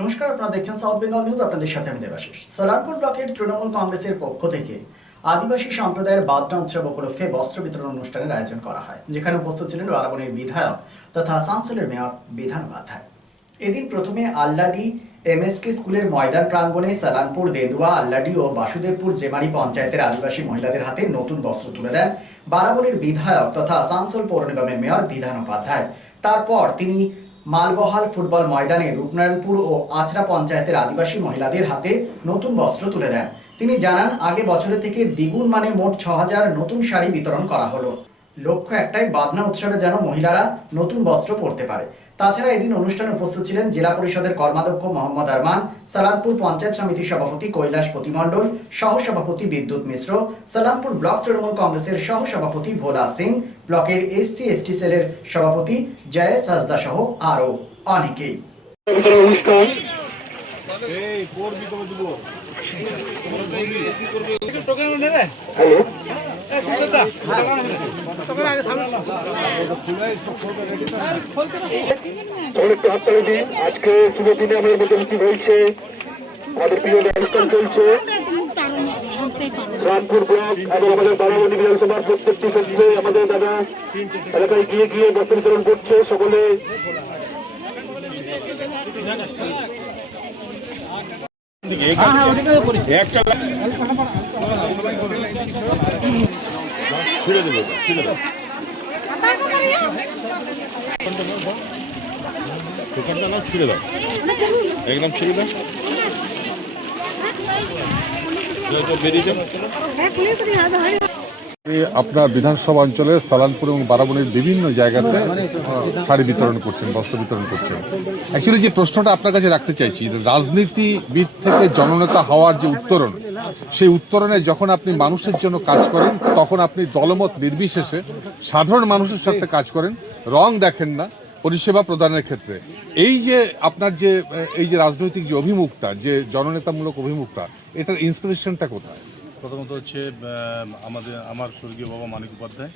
নমস্কার, আপনারা দেখছেন সাউথ বেঙ্গল নিউজ। আপনাদের সাথে আমি দেবাশিস। সালানপুর ব্লকের তৃণমূল কংগ্রেসের পক্ষ থেকে আদিবাসী সম্প্রদায়ের বাদনা উৎসব উপলক্ষে বস্ত্র বিতরণ অনুষ্ঠানের আয়োজন করা হয়, যেখানে উপস্থিত ছিলেন বারাবণীর বিধায়ক তথা আসানসোলের মেয়র বিধান উপাধ্যায়। এদিন প্রথমে আল্লাডি এমএসকে স্কুলের ময়দান প্রাঙ্গণে সালানপুর, দেদুয়া, আল্লাডি ও বাসুদেবপুর জেমারি পঞ্চায়েতের আদিবাসী মহিলাদের হাতে নতুন বস্ত্র তুলে দেন বারাবণীর বিধায়ক তথা আসানসোল পৌর নিগমের মেয়র বিধান উপাধ্যায়। তারপর তিনি মালবহাল ফুটবল ময়দানে রূপনারায়ণপুর ও আচরা পঞ্চায়েতের আদিবাসী মহিলাদের হাতে নতুন বস্ত্র তুলে দেন। তিনি জানান, আগে বছরের থেকে দ্বিগুণ মানে মোট ৬,০০০ নতুন শাড়ি বিতরণ করা হলো। লক্ষ্য একটাই, বাদনা উৎসবে যেন মহিলারা নতুন বস্ত্র পরতে পারে। তাছাড়া এদিন অনুষ্ঠানে উপস্থিত ছিলেন জেলা পরিষদের কর্মাধ্যক্ষ মোহাম্মদ আরমান, সালানপুর পঞ্চায়েত সমিতির সভাপতি কৈলাস প্রতিমণ্ডল, সহসভাপতি বিদ্যুৎ মিশ্র, সালানপুর ব্লক তৃণমূল কংগ্রেসের সহসভাপতি ভোলা সিং, ব্লকের SC/ST সেলের সভাপতি জয়েশ হাসদা সহ আরও অনেকেই। আজকে শুভ দিনে আমাদের মধ্যে হয়েছে, আমাদের প্রিয় অনুষ্ঠান চলছে রামপুর ব্লক এবং আমাদের বারাবণী বিধানসভার প্রত্যেকটি ক্ষেত্রে আমাদের দাদা এলাকায় গিয়ে গিয়ে বস্ত্র বিতরণ করছে। সকলে ছিঁড়ে দেবো, ছিঁড়ে দেবো দোকানটা নাম, ছিঁড়ে দাও, একদম ছিঁড়ে দাও, বেরিয়ে যাও। আপনার বিধানসভা অঞ্চলে সালানপুর এবং বারাবণীর বিভিন্ন জায়গাতে শাড়ি বিতরণ করছেন, বস্ত্র বিতরণ করছেন। অ্যাকচুয়ালি যে প্রশ্নটা আপনার কাছে রাখতে চাইছি, রাজনীতিবিদ থেকে জননেতা হওয়ার যে উত্তরণ, সেই উত্তরণে যখন আপনি মানুষের জন্য কাজ করেন, তখন আপনি দলমত নির্বিশেষে সাধারণ মানুষের সাথে কাজ করেন, রং দেখেন না পরিষেবা প্রদানের ক্ষেত্রে। এই যে আপনার যে এই যে রাজনৈতিক যে অভিমুখটা, যে জননেতামূলক অভিমুখটা, এটার ইন্সপিরেশনটা কোথায়? প্রথমত হচ্ছে আমার স্বর্গীয় বাবা মানিক উপাধ্যায়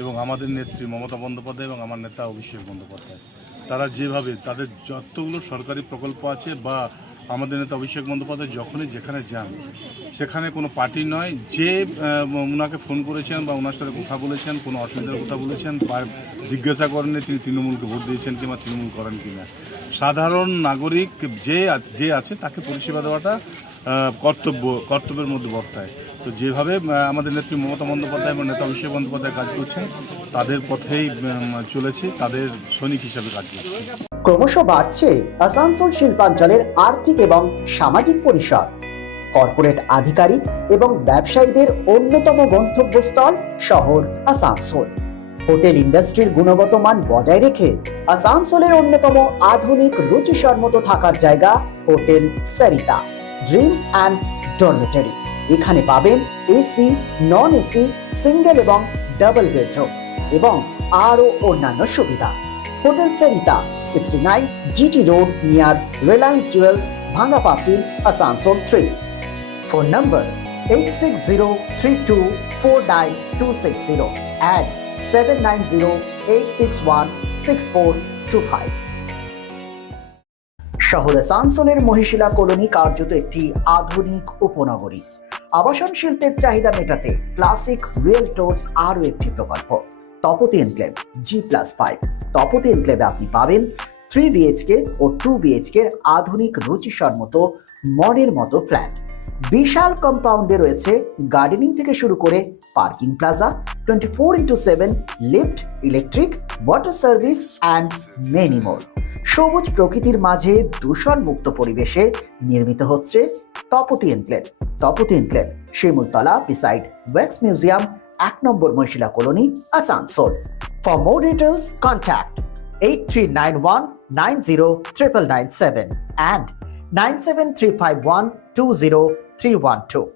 এবং আমাদের নেত্রী মমতা বন্দ্যোপাধ্যায় এবং আমার নেতা অভিষেক বন্দ্যোপাধ্যায়, তারা যেভাবে তাদের যতগুলো সরকারি প্রকল্প আছে বা আমাদের নেতা অভিষেক বন্দ্যোপাধ্যায় যখনই যেখানে যান সেখানে কোনো পার্টি নয়, যে ওনাকে ফোন করেছেন বা ওনার সাথে কথা বলেছেন, কোনো অসুবিধার কথা বলেছেন বা জিজ্ঞাসা করেননি তিনি তৃণমূলকে ভোট দিয়েছেন কিংবা তৃণমূল করেন কিনা। সাধারণ নাগরিক যে আছে তাকে পরিষেবা দেওয়াটা কর্তব্যের মধ্যে বর্তায়। তো যেভাবে আমাদের নেত্রী মমতা বন্দ্যোপাধ্যায় এবং নেতা অভিষেক বন্দ্যোপাধ্যায় কাজ করছেন, তাদের পথেই চলেছে, তাদের সৈনিক হিসাবে কাজ করছে। ক্রমশ বাড়ছে আসানসোল শিল্পাঞ্চলের আর্থিক এবং সামাজিক পরিসর। কর্পোরেট আধিকারিক এবং ব্যবসায়ীদের অন্যতম গন্তব্যস্থল শহর আসানসোল। হোটেল ইন্ডাস্ট্রির গুণগত মান বজায় রেখে আসানসোলের অন্যতম আধুনিক রুচিসম্মত থাকার জায়গা hotel Sarita dream and dormitory. এখানে পাবেন এসি, নন এসি, সিঙ্গেল এবং ডাবল বেডরুম এবং আরও অন্যান্য সুবিধা। Hotel Sarita 69 GT road near Reliance jewels, ভাঙ্গা পাঁচিল, আসানসোল 3। Phone number 8603249260 and 7908616425। শহর আসানসোলের মহিশিলা কলোনি কার্যত একটি আধুনিক উপনগরী। আবাসন শিল্পের চাহিদা মেটাতে ক্লাসিক রিয়েলটরস আরও একটি প্রকল্প, তপতি এনক্লেভ G+5। তপতি এনক্লেভে আপনি পাবেন 3 BHK ও 2 BHK এর আধুনিক রুচিসম্মত মনের মতো ফ্ল্যাট। বিশাল কম্পাউন্ডে রয়েছে গার্ডেনিং থেকে শুরু করে parking plaza, 24x7 lift, electric, water service and many more. সবুজ প্রকৃতির মাঝে দূষণমুক্ত পরিবেশে নির্মিত হচ্ছে Tapati enclave. Tapati enclave Shimultala beside wax museum, 1 number Mahishila colony, Asansol. For more details contact 8391909997 and 9735120 312।